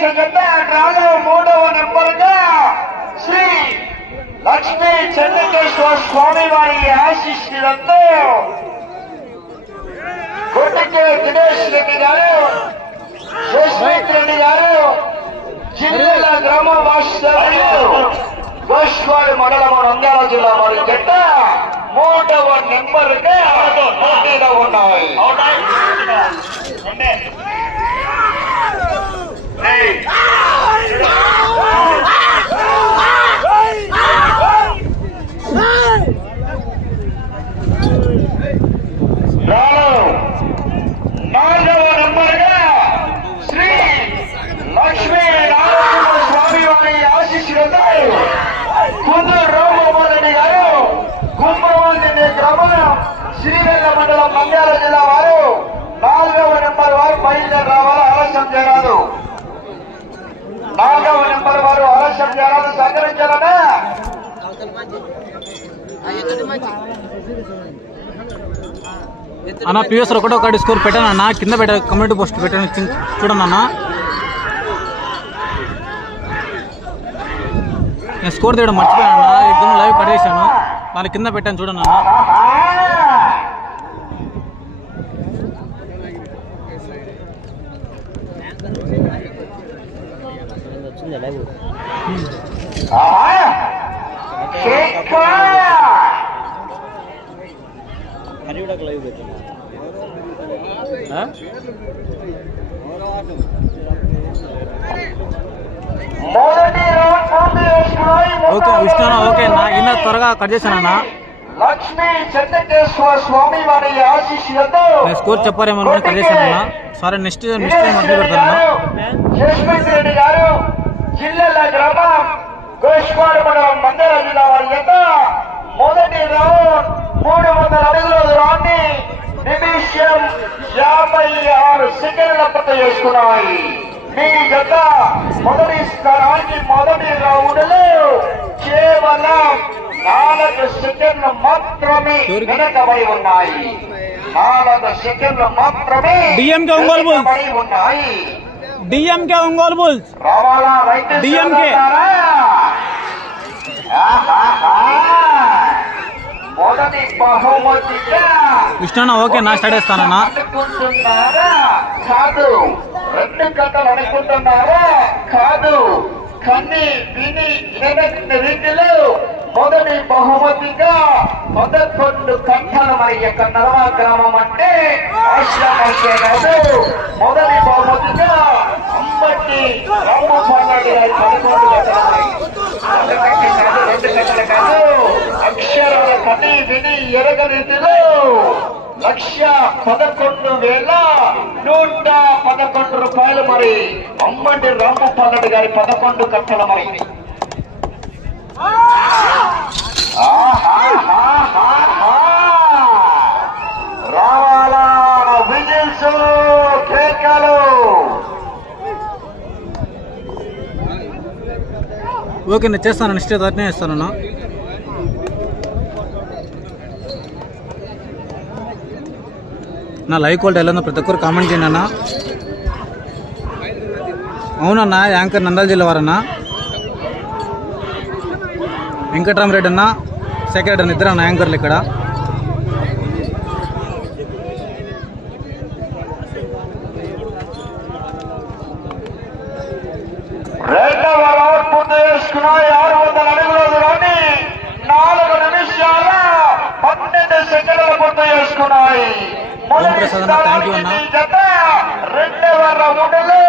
జగత డ్రాలో మూడవ నెంబర్గా శ్రీ లక్ష్మీ చంద్రకేశ్వర స్వామి వారి ఆశిష్యులతో కొట్టికే దినేష్ రెడ్డి గారు జస్మిత్ రెడ్డి గారు జిల్లాల గ్రామ వాస్తవ్యులు గోష్వాడి మండలం నంద్యాల జిల్లా వారి జట్ట మూడవ నెంబర్గా పోటీలో ఉన్నాయి. నంద్యాల జిల్లా వారు నాలుగవ నెంబర్ వారు బయలుదేరి రావాలి ఆలస్యం చేయరాదు నాలుగవ నెంబర్ వారు ఆలస్యం సహకరించాలనే అన్న పిఎస్ ఒకటో ఒకటి స్కోర్ పెట్టాను అన్న కింద పెట్ట కమ్యూనిటీ పోస్ట్ పెట్టాను చూడండి అన్న. నేను స్కోర్ తీయడం మర్చిపోయాను అన్న ఎగ్జామ్ లైవ్ పడేసాను దాని కింద పెట్టాను చూడండి అన్న. మొదటి రౌండ్ పూర్తి చేసుకున్నాయి. ఓకే విష్ణు ఓకే నా కింద త్వరగా కట్ చేశాను అన్న. లక్ష్మీ చంద్రకేశ్వర స్వామి వారి ఆశీస్సులతో నేను స్కోర్ చెప్పారేమో కట్ చేశాను అన్న. సరే నెక్స్ట్ నెక్స్ట్ మొదలు పెడతాను అన్న. జస్మిత్ రెడ్డి గారు జిల్లెల గ్రామం గోష్వాడ మండలం మందర జిల్లా వారి యొక్క మొదటి రౌండ్ మూడు వందల అడుగుల దూరాన్ని నిమిషం యాభై ఆరు సెకండ్ల పూర్తి చేసుకున్నాయి. మీ జత మొదటి స్థానానికి మొదటి రౌండ్లో కేవలం నాలుగు సెకండ్లు మాత్రమే వెనకబడి ఉన్నాయి. నాలుగు సెకండ్లు మాత్రమే ఉన్నాయి. డిఎంకే ఒంగోలు బుల్స్ విష్ణు అన్న ఓకే నా స్టార్ట్ చేస్తానన్నా కాదు రెండు కథలు అనుకుంటున్నారా కాదు కన్ని విని రీతిలో మొదటి బహుమతిగా పదకొండు కట్టలు మరి యొక్క నర్మా గ్రామం అంటే ఆశ్రమంటే కాదు మొదటి బహుమతిగా అమ్మటి గారి పదకొండు కట్టలు కాదు రెండు కట్టలు కాదు. అక్షరాల కని విని ఎరగ లక్ష పదకొండు వేల నూట పదకొండు రూపాయలు మరి అమ్మటి రాము పల్లెడు గారి పదకొండు కట్టల మరి రావాలా విజిల్స్ కేకలు ఓకే నేను చేస్తాను నిశ్చిత అట్నే చేస్తానన్నా నా లైవ్ క్వాలిటీ ఎలా ఉందో ప్రతి ఒక్కరు కామెంట్ చేయండి అన్న. అవునన్నా యాంకర్ నందాల జిల్లా వారన్నా. వెంకటరామరెడ్డి అన్న సెక్రటరీ అన్న ఇద్దరు అన్న యాంకర్లు ఇక్కడ. మొదటి ప్రసాద్ అన్న, థాంక్ యూ అన్న. స్థానానికి జత రెండవ రౌండ్లో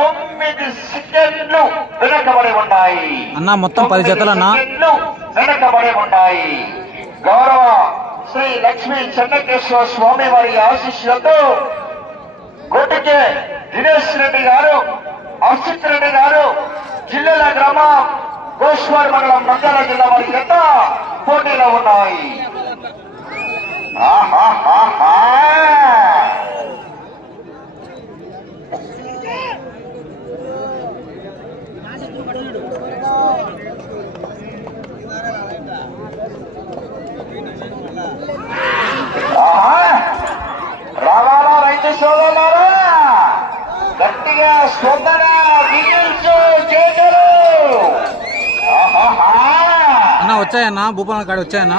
తొమ్మిది సెకండ్లు. వెనకబడి ఉన్నాయి అన్న మొత్తం పది జతలు అన్న సెకండ్లు వెనకబడి ఉన్నాయి గౌరవ శ్రీ లక్ష్మీ చెన్నకేశ్వర స్వామి వారి ఆశీస్సులతో కోటికే దినేష్ రెడ్డి గారు అర్షిత్ రెడ్డి గారు జిల్లాల గ్రామం గోస్వార్ మండలం నంద్యాల జిల్లా వారి జత పోటీలో ఉన్నాయి. ఆహా. అన్న వచ్చాయన్నా? భూపాల కాడ వచ్చాయన్నా?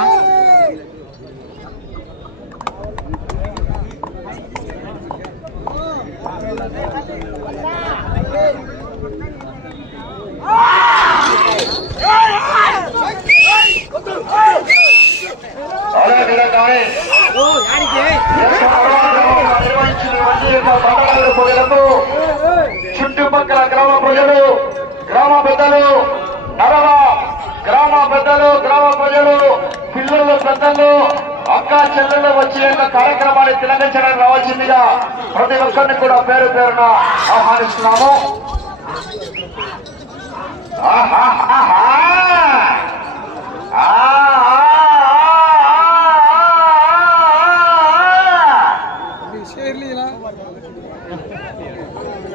పెద్దలు నడవ గ్రామ పెద్దలు గ్రామ ప్రజలు పిల్లలు పెద్దలు అక్క చెల్లెలు వచ్చే యొక్క కార్యక్రమాన్ని తిలకించడానికి రావాల్సిందిగా ప్రతి ఒక్కరిని కూడా పేరు పేరున ఆహ్వానిస్తున్నాము. ఆహాహాహా.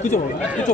కూర్చో కూర్చో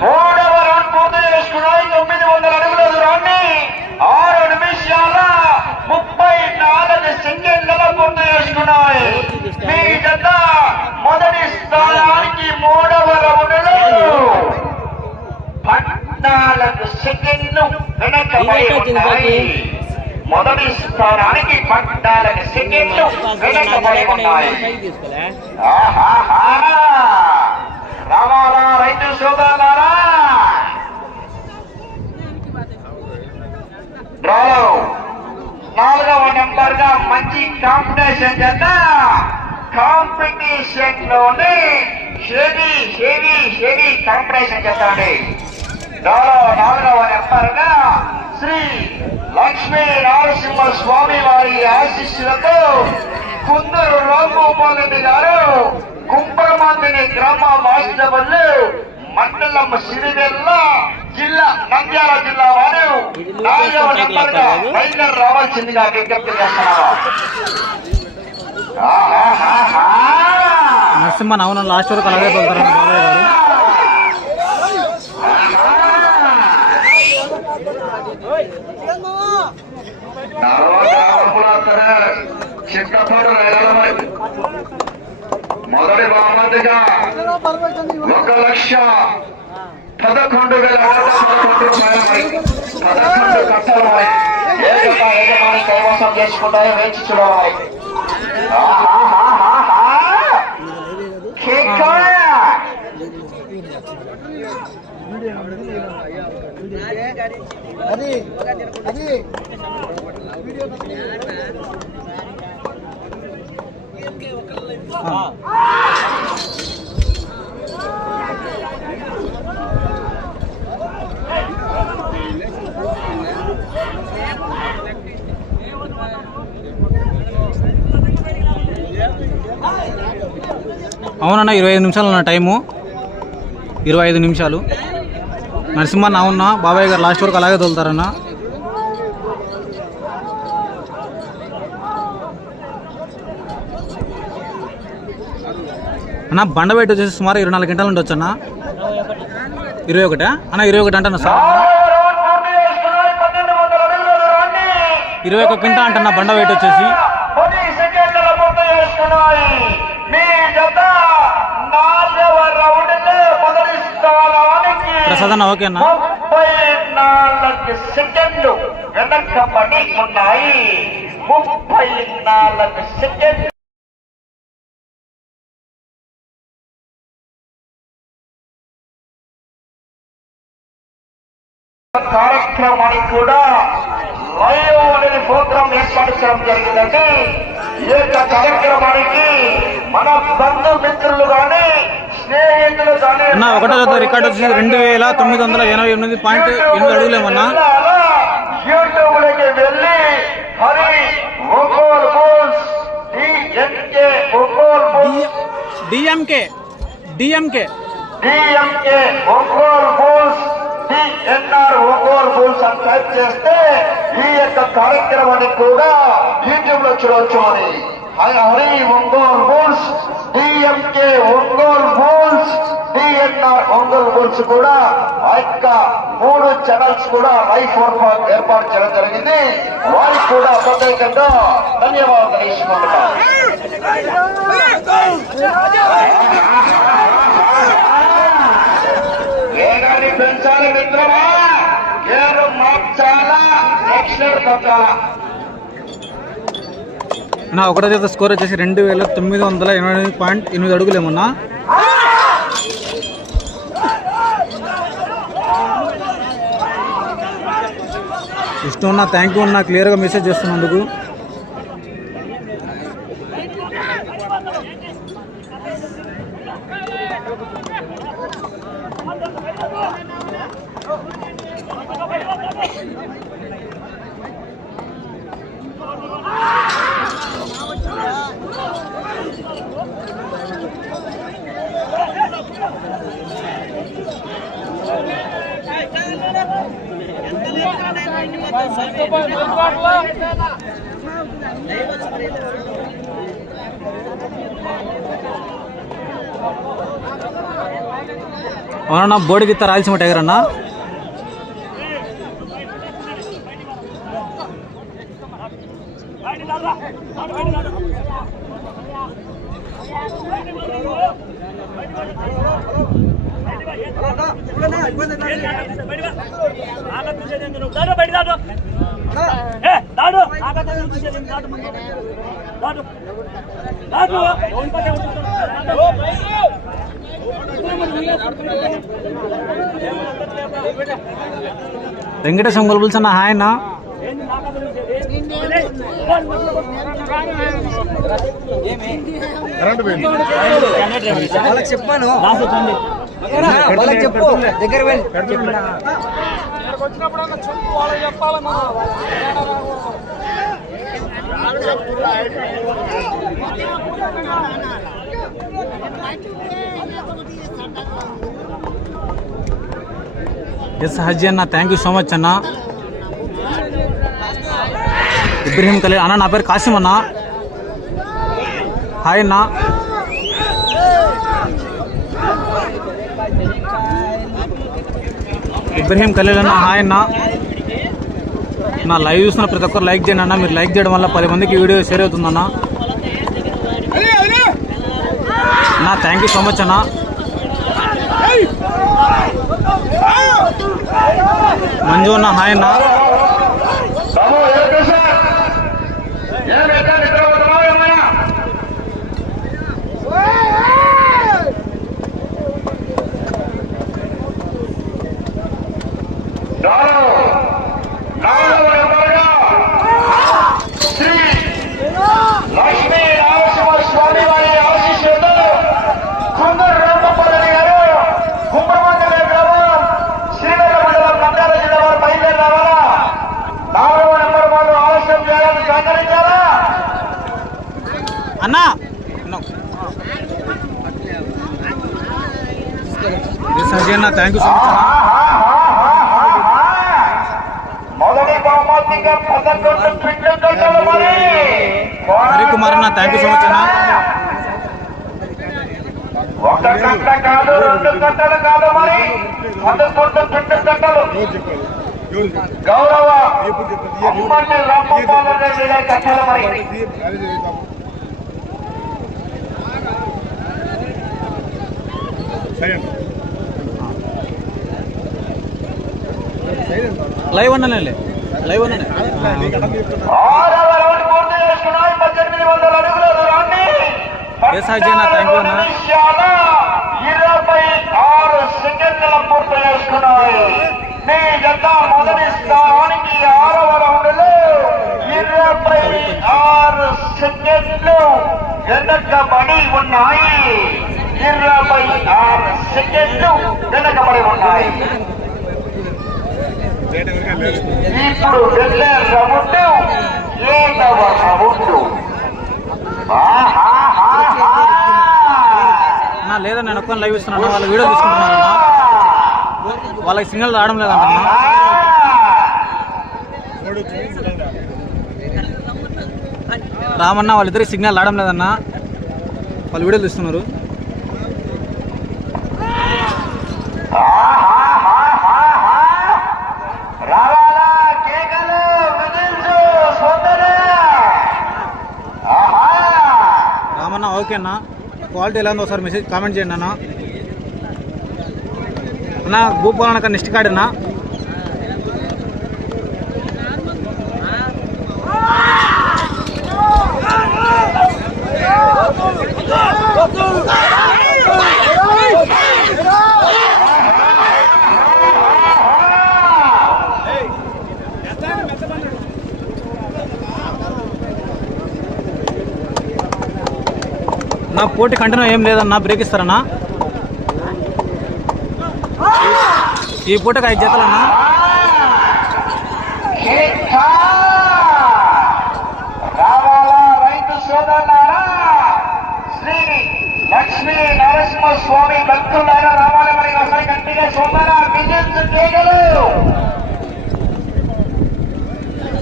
మూడవ రౌండ్ పూర్తి చేసుకున్నాయి తొమ్మిది వందల అడుగుల దూరాన్ని ఆరు నిమిషాల ముప్పై నాలుగు సెకండ్ల పూర్తి చేసుకున్నాయి మీ జత మొదటి స్థానానికి మూడవ రౌండ్లో పద్నాలుగు సెకండ్లు వెనకబడి ఉన్నాయి మొదటి స్థానానికి పద్నాలుగు సెకండ్లు ఉన్నాయి ఆహాహా! రామారా రైతు సోదరులారా నాలుగవ నెంబర్గా మంచి కాంపిటీషన్ చేత కాంపిటీషన్లోనే హెవీ హెవీ హెవీ కాంపిటీషన్ చేస్తాండి నాలుగవ నెంబర్గా శ్రీ లక్ష్మీ నరసింహ స్వామి వారి ఆశీస్సులతో కుందరు రామగోపాల్ రెడ్డి గారు కుంభరమందిని గ్రామ వాస్తవులు మండలం సిరివెల్ల జిల్లా నంద్యాల జిల్లా వారు. నాలుగవ నెంబర్ బయలుదేరి రావాల్సిందిగా విజ్ఞప్తి చేస్తున్నారు నరసింహ నవన లాస్ట్ వరకు అలాగే తోలుతారన్న బాబాయ్ గారు చిత్తపూరు రైలమై మొదటి బహుమతిగా ఒక లక్ష పదకొండు వేల నూట పదకొండు రూపాయలమై పదకొండు కట్టలమై ఏ యొక్క యజమాని కైవసం చేసుకుంటారో వేచి చూడవాలి ఆహాహాహాహా. కిక్కు! అది అది అవునన్నా ఇరవై ఐదు నిమిషాలు అన్న టైము. ఇరవై ఐదు నిమిషాలు. నరసింహన్న అవునా? బాబాయ్ గారు లాస్ట్ వరకు అలాగే తోలుతారన్నా? అన్న బండ బయట వచ్చేసి సుమారు ఇరవై నాలుగు గంటలు ఉండొచ్చు అన్న ఇరవై ఒకటా? అన్న ఇరవై ఒకటి అంటున్నా సార్. ఇరవై ఒక క్వింటా అంటున్నా బండ వెయిట్ వచ్చేసి పది సెకండ్ల పూర్తి చేసుకున్నాయి మీ జత నాలుగవ రౌండ్ మొదటి స్థానానికి ఓకేనా? ముప్పై నాలుగు సెకండ్లు వెనకబడి ఉన్నాయి ముప్పై నాలుగు సెకండ్లు. కార్యక్రమానికి కూడా లైవ్ అనేది ప్రోగ్రాం ఏర్పాటు చేయడం జరిగిందండి ఈ యొక్క కార్యక్రమానికి మన బంధుమిత్రులు కానీ అన్న ఒకటో జత రికార్డ్ వచ్చేసి రెండు వేల తొమ్మిది వందల ఎనభై ఎనిమిది పాయింట్ ఎనిమిది అడుగులేమన్నా డిఎంకే డిఎంకే డిఎంకే. ఒకోల్ బోల్స్ డిఎన్ఆర్ ఒకోల్ బోల్స్ అని టైప్ చేస్తే ఈ యొక్క కార్యక్రమాన్ని కూడా యూట్యూబ్లో చూడొచ్చు అని Hari Ongole bulls DMK Ongole bulls DNR Ongole bulls కూడా ఆ యొక్క మూడు ఛానల్స్ కూడా లైఫ్ ఏర్పాటు ఏర్పాటు చేయడం జరిగింది. వారికి కూడా ప్రత్యేకంగా ధన్యవాదాలు తెలుసుకుంటున్నాం. వేగాన్ని పెంచాలి మిత్రమా? గేరు మార్చాలా? నెక్స్ట్ కొట్టాలా నా ఒకటో తేదీ స్కోర్ వచ్చేసి రెండు వేల తొమ్మిది వందల ఎనభై ఎనిమిది పాయింట్ ఎనిమిది అడుగులు ఏమన్నా? ఇష్టం ఉన్నా థ్యాంక్ యూ ఉన్నా క్లియర్గా మెసేజ్ చేస్తున్నందుకు. అవునన్నా బోర్డు గిత్త రాయలసీమ టైగర్ అన్నా దాడు బయట దాడు! ఏ దాడు. దాడు. వెంకటేశం గొలుబుల్స్ అన్న హాయ్ అన్న. వాళ్ళకి చెప్పాను. చెప్పు. దగ్గర వెళ్ళి ఎస్ హజ్జీ అన్న థ్యాంక్ యూ సో మచ్ అన్న ఇబ్రహీం కలీ అన్న నా పేరు కాసిం అన్న. హాయ్ అన్న ఇబ్రహీం ఖలీల్ అన్న హాయ్ అన్న నా లైవ్ చూస్తున్న ప్రతి ఒక్కరు లైక్ చేయండి అన్న. మీరు లైక్ చేయడం వల్ల పది మందికి వీడియో షేర్ అవుతుందన్న నా థ్యాంక్ యూ సో మచ్ అన్న. మంజు అన్న హాయ్ అన్న బాబు ఏం సార్ ఏం ఎక్కడ నిద్రపోతున్నావు ఏమైనా నాలుగు నాలుగవ నెంబర్గా శ్రీ లక్ష్మీ నరసింహ స్వామి వారి ఆశీస్సులతో కుందరు రామపల్లి గారు కుమ్మమంగళ గ్రామం శ్రీనగర మండలం నంద్యాల జిల్లా వారు బయలుదేరి రావాలా నాలుగవ నెంబర్ వాళ్ళు ఆలస్యం చేయాలని సహకరించారా అన్నా! అన్న థ్యాంక్ యూ సో మచ్ అన్న మొదటి బహుమతిగా పదకొండు పిట్లు కట్టాలి మరి అన్న థ్యాంక్ యూ సో మచ్ అన్న. ఒక గంట కాదు రెండు గంటలు కాదు మరి. పదకొండు పిట్లు కట్టలు గౌరవ మరి. లైవ్ అన్నలే లైవ్ ఆరవ పూర్తి Yes, అజయ్ థ్యాంక్ యూ అన్న. ఇరవై ఆరు సెకండ్ల పూర్తి చేసుకున్నాయి మీ జత మొదటి స్థానానికి ఆరవ రౌండ్లో ఇరవై ఆరు సెకండ్లు వెనకబడి ఉన్నాయి. ఇరవై ఆరు సెకండ్లు వెనకబడి ఉన్నాయి. ఇప్పుడు వెళ్ళే రౌండ్ ఏడవ రౌండ్. అన్న లేదా నేను ఒక్కని లైవ్ ఇస్తున్నాను? వాళ్ళ వీడియో తీసుకుంటున్నాను? వాళ్ళకి సిగ్నల్ రావడం లేదంటన్నా? రామన్న వాళ్ళిద్దరికి సిగ్నల్ రావడం లేదన్నా? వాళ్ళు వీడియోలు తీస్తున్నారు రావాలా కేకలు విజిల్స్ సోదరా ఆహా రామన్న ఓకే అన్న క్వాలిటీ ఎలా ఉందో ఒకసారి మెసేజ్ కామెంట్ చేయండి అన్న అన్న భూపాలనక నెక్స్ట్ కాడన్నా go! పోటీ కంటిన్యూ ఏం లేదన్నా బ్రేక్ ఇస్తారన్నా? ఈ పూటకు ఐదు జతలన్నా? శ్రీ లక్ష్మీ నరసింహ స్వామి భక్తులారా రావాలి మరి ఒకసారి గట్టిగా సోదరా విజిల్స్ చేయగలరు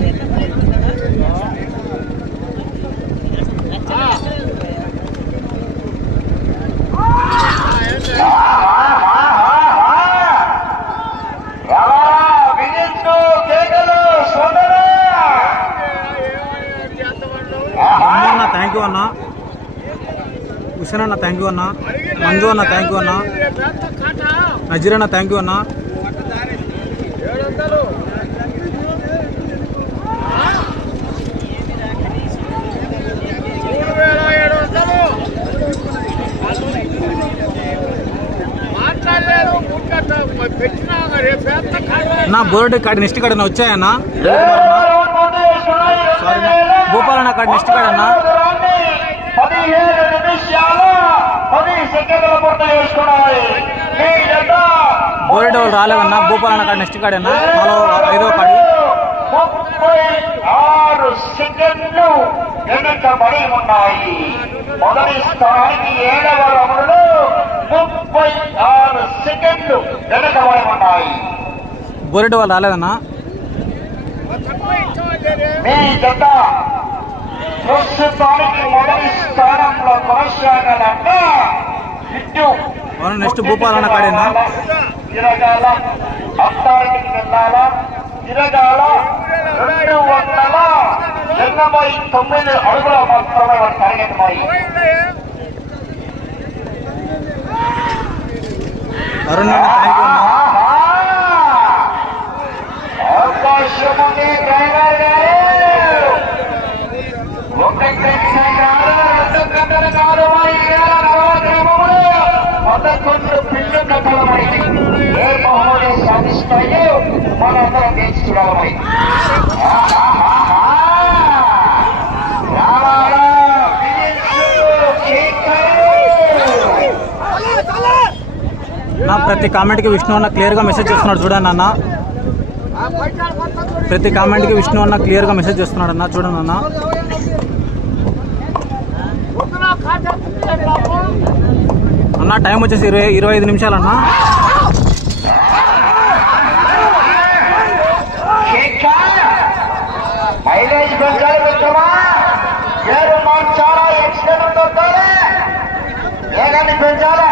విజిల్స్ కేకలు సోదరా అమ్మ అన్న థ్యాంక్ యూ అన్న. హుసేన్ అన్న థ్యాంక్ యూ అన్న. మంజు అన్న థ్యాంక్ యూ అన్న. నజీర్ అన్న థ్యాంక్ యూ అన్న. బోర్డు కాడి నెక్స్ట్ కాడ వచ్చాయన్నా? సారీ నా భూపాలన్న కాడి నెక్స్ట్ కాడ అన్న పదిహేడు పది సెకండ్ల పూర్తి చేసుకున్నాయి బోర్డు వాళ్ళు రాలేదన్నా భూపాలన్న కాడి నెక్స్ట్ కాడన్నా హలో ఐదో కాడి. ముప్పై ఆరు సెకండ్లు వెనుకబడి ఉన్నాయి మొదటి స్థానానికి ఏడవ రౌండ్లో ముప్పై ఆరు సెకండ్లు వెనుకబడి ఉన్నాయి బోర్డు వాళ్ళు రాలేదన్నా మీ జత ప్రస్తుతానికి మొదటి స్థానంలో కొనసాగాలంటే ఇటు అవును, నెక్స్ట్ భూపాలన్న కాడేనా? తిరగాల అత్తారికి వెళ్ళాలా తిరగాల రెండు వందల ఎనభై తొమ్మిది అడుగుల మాత్రమే వాడు టార్గెట్ మరి అరుణ్ అన్న థ్యాంక్ యూ అన్న అవకాశముంది డ్రైవర్ గారు. ఒకటి పదకొండు ఏ బహుమతి సాధిస్తాయో మనందరం నా ప్రతి కామెంట్కి విష్ణు అన్న క్లియర్గా మెసేజ్ చేస్తున్నాడు చూడండి అన్న. ప్రతి కామెంట్కి విష్ణు అన్న క్లియర్గా మెసేజ్ చేస్తున్నాడు అన్న. చూడండి అన్న. అన్న టైం వచ్చేసి ఇరవై ఇరవై ఐదు నిమిషాలు అన్న. పెంచాలి పెంచమా గేరు మార్చాలా ఎక్స్టెండ్ కొట్టాలి వేగాన్ని పెంచాలి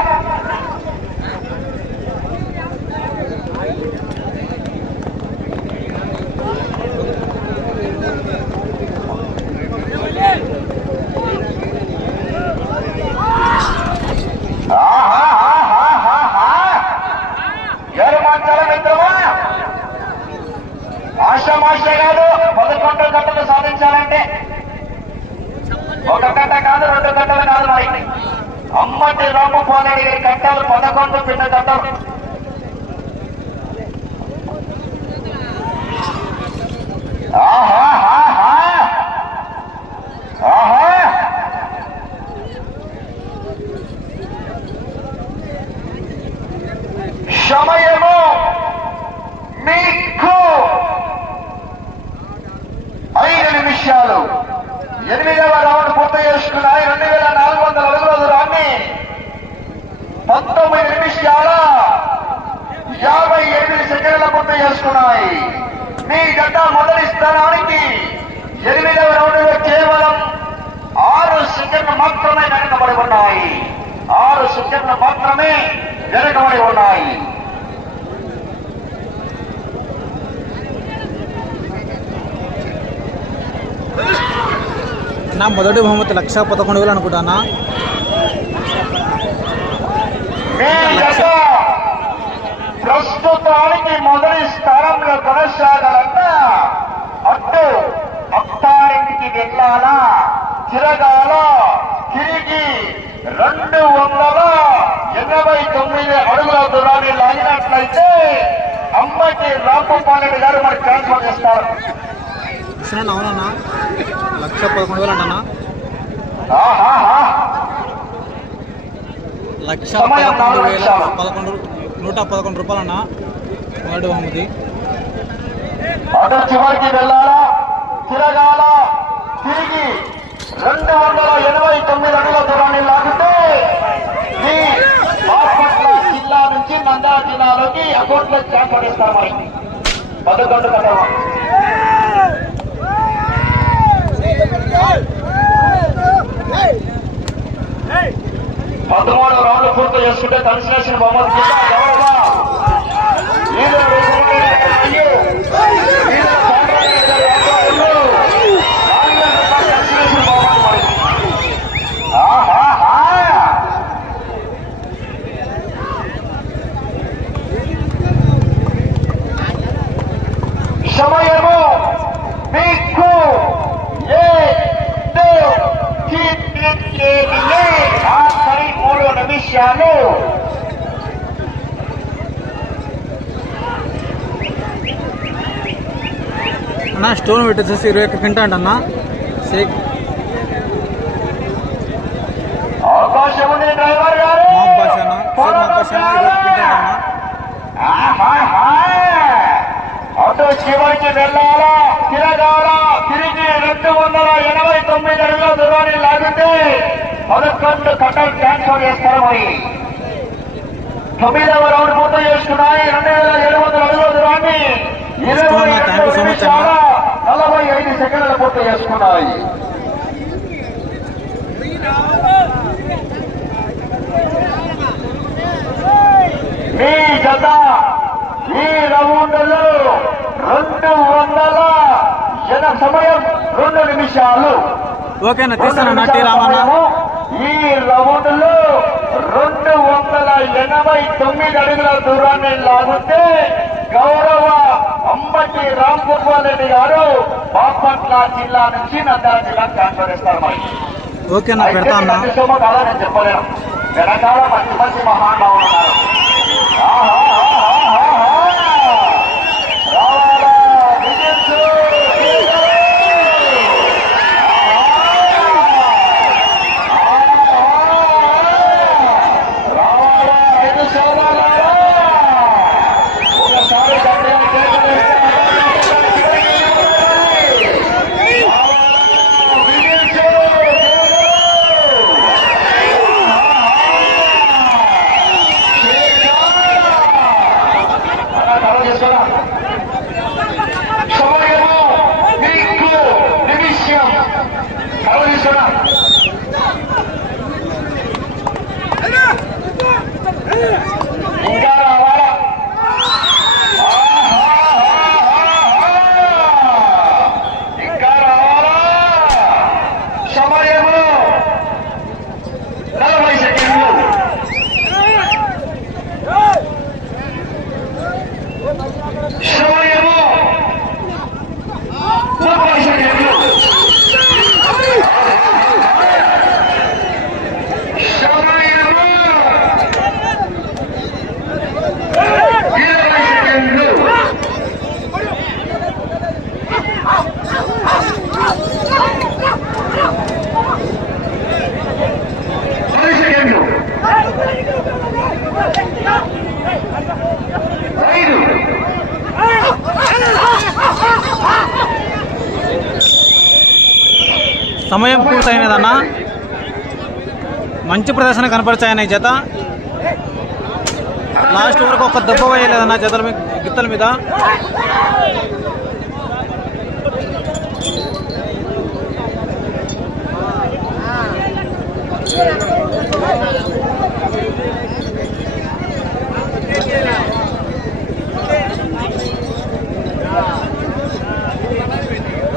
గేరు మార్చాలా మిత్రమా ఆశామాష కాదు పదకొండు గంటలు సాధించాలంటే ఒక గంట కాదు రెండు గంటలు కాదు మరి అమ్మటి రామపాలెడి గారి గంటలు పదకొండు పిన్న గంటలు ఆహా సమయము మీకు ఐదు నిమిషాలు ఎనిమిదవ రౌండ్ పూర్తి చేసుకున్నాయి రెండు వేల నాలుగు వందల అడుగుల దూరాన్ని పంతొమ్మిది నిమిషాల యాభై ఎనిమిది సెకండ్ల పూర్తి చేసుకున్నాయి మీ గత మొదటి స్థానానికి మాత్రమే వెనకబడి ఉన్నాయి ఆరు సెకండ్లు మాత్రమే వెనకబడి ఉన్నాయి. నా మొదటి బహుమతి లక్ష పదకొండు వేలు అనుకుంటానా? ప్రస్తుతానికి మొదటి స్థానంలో కొనసాగాలంట. అటు అత్తారింటికి వెళ్ళాలా? తిరగాల? తిరిగి రెండు వందల ఎనభై తొమ్మిది అడుగుల దూరాన్ని లాగినట్లయితే అమ్మకి రామపాలెడ్డి గారు మనకి ట్రాన్స్ఫర్ చేస్తారు లక్ష పదకొండు వేలు అంటనా. లక్ష పదకొండు వేల. పదకొండు నూట పదకొండు రూపాయలు అన్న బహుమతి. అటు చివరికి వెళ్ళాలా? తిరగాల? తిరిగి రెండు వందల ఎనభై తొమ్మిది అడుగుల దూరాన్ని లాగితే బాపట్ల జిల్లా నుంచి నందా జిల్లాలోకి అకౌంట్లో ట్రాన్స్ఫర్ చేస్తారు మరి. పదకొండు కథ. పదమూడు రౌండ్లు పూర్తి చేసుకుంటే కన్సలేషన్ బొమ్మలు కింద గౌరవ లీడర్ అయ్యో లీడర్ సాంబ్రాణి గారి ఆధ్వర్యంలో నాలుగు వేల రూపాయల కన్సలేషన్ బహుమతి మరి. ఆహాహా. సమయము మీకు ఏడు కిడ్నీలే ఆఖరి మూడు నిమిషాలు అన్న స్టోన్ పెట్టేసేసి ఇరవై ఒక్క క్వింటా అంటన్నా. సేక్ అవకాశం ఉంది డ్రైవర్ గారు. మాప్ భాష అన్న సేక్ మాప్ భాష అన్న ఇరవై అటు చివరికి వెళ్ళాలా? తిరగాలా? తిరిగి రెండు వందల ఎనభై తొమ్మిది అడుగుల దూరాన్ని లాగితే పదకొండు కట్టలు ట్రాన్స్ఫర్ చేస్తారు మరి. తొమ్మిదవ రౌండ్ పూర్తి చేసుకున్నాయి. రెండు వేల ఏడు వందల అడుగుల దూరాన్ని ఇరవై నలభై ఐదు సెకండ్లు పూర్తి చేసుకున్నాయి మీ జత ఈ రౌండ్లో రెండు వందల జన సమయం రెండు నిమిషాలు. ఓకేనా తీస్తానన్నా టీ రామన్న ఈ రౌండ్లో రెండు వందల ఎనభై తొమ్మిది అడుగుల దూరాన్ని లాగితే గౌరవ అంబటి రాంగోపాల్ రెడ్డి గారు బాపట్ల జిల్లా నుంచి నంద్యాల జిల్లా ట్రాన్స్ఫర్ చేస్తారు మరి. ఓకేనా పెడతా చెప్పలేను. వెనకాల మంచి మంచి మహానుభావులు ఉన్నారు. సమయం పూర్తయినదన్న మంచి ప్రదర్శన కనపరిచాయన్న ఈ జత లాస్ట్ వరకు ఒక దెబ్బ వేయలేదన్న జతల మీ గిత్తల మీద Yeah.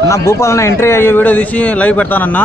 అన్న భూపాలన్న ఎంట్రీ అయ్యే వీడియో తీసి లైవ్ పెడతానన్నా.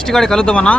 నెక్స్ట్ గాడి కలుద్దామన్నా?